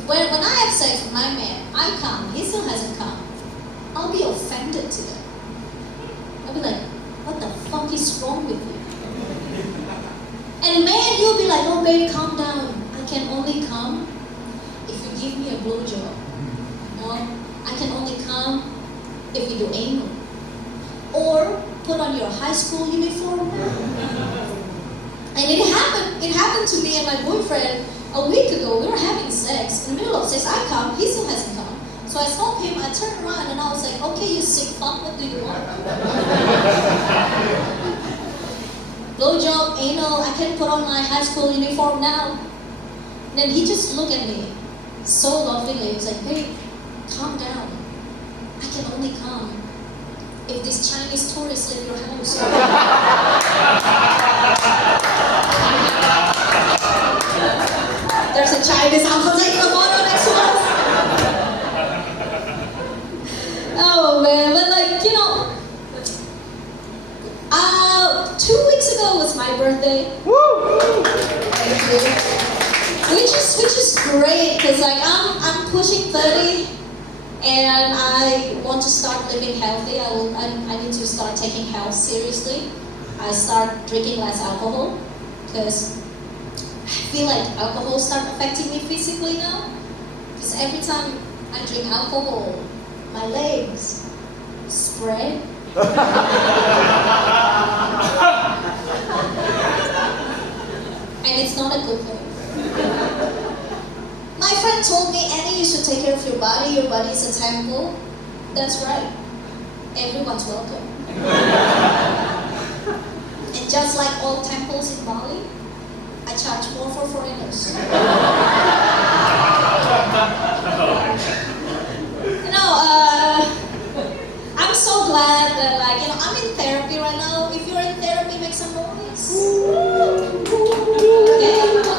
when I have sex with my man, I come, he still hasn't come, I'll be offended to them. I'll be like, what the fuck is wrong with you? And man, you'll be like, oh babe, calm down. I can only come if you give me a blowjob. No, I can only come if we do anal. Or put on your high school uniform. And it happened to me and my boyfriend a week ago. We were having sex. In the middle of sex, I come, he still hasn't come. So I stopped him, I turned around and I was like, okay, you sick fuck, what do you want? Blowjob, anal, I can put on my high school uniform now. And then he just looked at me so lovingly. He was like, babe, calm down. I can only come if this Chinese tourists leave your house. There's a Chinese uncle taking a photo next to us. Oh man, but like, you know, 2 weeks ago was my birthday. Woo! Thank you. Which is great, because like I'm pushing 30 and I want to start living healthy. I need to start taking health seriously. I start drinking less alcohol because I feel like alcohol start affecting me physically now. Because every time I drink alcohol, my legs spread. And it's not a good thing. My friend told me, Annie, you should take care of your body. Your body is a temple. That's right. Everyone's welcome. And just like all temples in Bali, I charge more for foreigners. You know, I'm so glad that, like, you know, I'm in therapy right now. If you're in therapy, make some noise.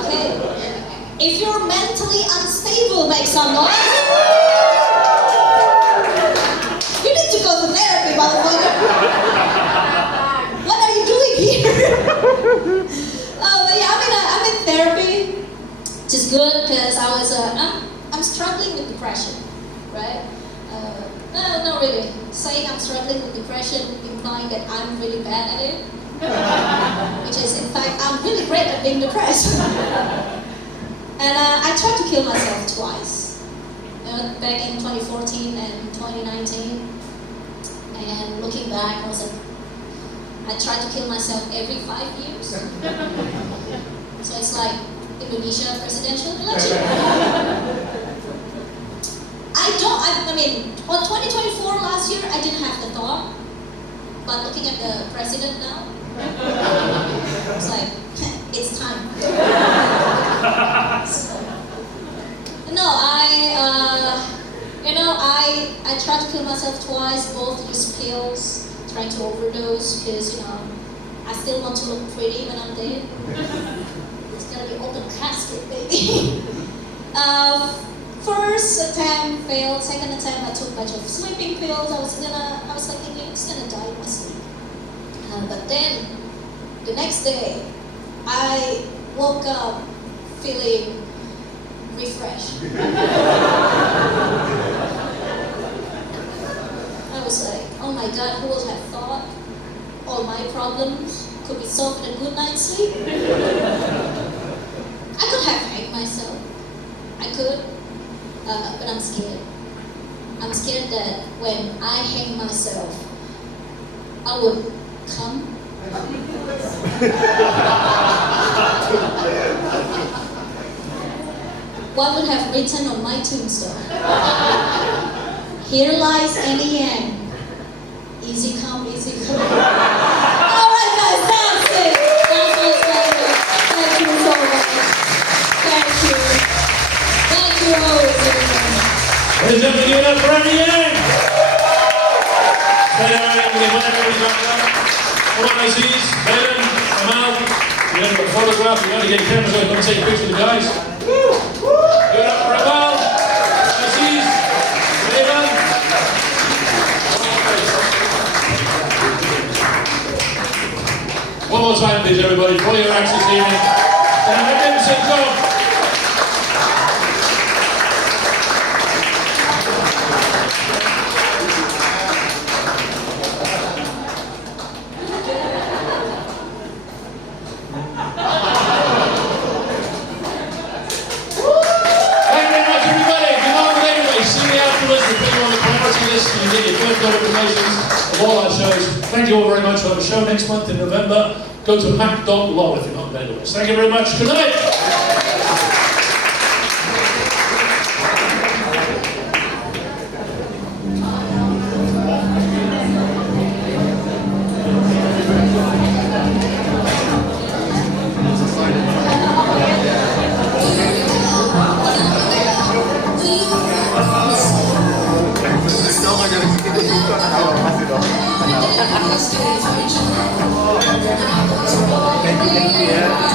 Okay. If you're mentally unstable, make some noise. You need to go to therapy, motherfucker. What are you doing here? But yeah, I'm in therapy, which is good because I was I'm struggling with depression, right? No, not really. Saying I'm struggling with depression implying that I'm really bad at it, which is in fact I'm really great at being depressed. And I tried to kill myself twice, back in 2014 and 2019. And looking back, I was like, I tried to kill myself every 5 years. So it's like Indonesia presidential election. I mean, on 2024 last year, I didn't have the thought. But looking at the president now, it's like, it's time. So, no, I tried to kill myself twice, both use pills, trying to overdose, because, I still want to look pretty when I'm dead. It's gonna be open casket, baby. First attempt failed, second attempt I took a bunch of sleeping pills. I was like thinking, I'm just gonna die in my sleep. But then, the next day, I woke up feeling refreshed. I was like, oh my God, who would have thought all my problems could be solved in a good night's sleep? I could have hanged myself. I could, but I'm scared. I'm scared that when I hang myself, I would come. What would have written on my tombstone? Here lies Annie Yang. Easy come, easy go. Alright guys, that's it. That's it. Thank you so much. Thank you. Thank you always, everyone. Ladies and gentlemen, give it up for Annie Yang! Stay there, everybody back up. Come on, Aziz, Hayden, Amal. You got to photograph, you got to get cameras out, come take a picture of the guys. Give it up for Amal, Aziz, Hayden. One more time, please, everybody. Follow your acts this evening. And a magnificent job. Thank you very much, everybody. Come on, anyway, see me afterwards. We'll put you on the priority list and you get your first notifications of all our shows. Thank you all very much. We'll have a show next month in November. Go to mac.law if you're not there with us. Thank you very much. Good night. Thank you, yeah.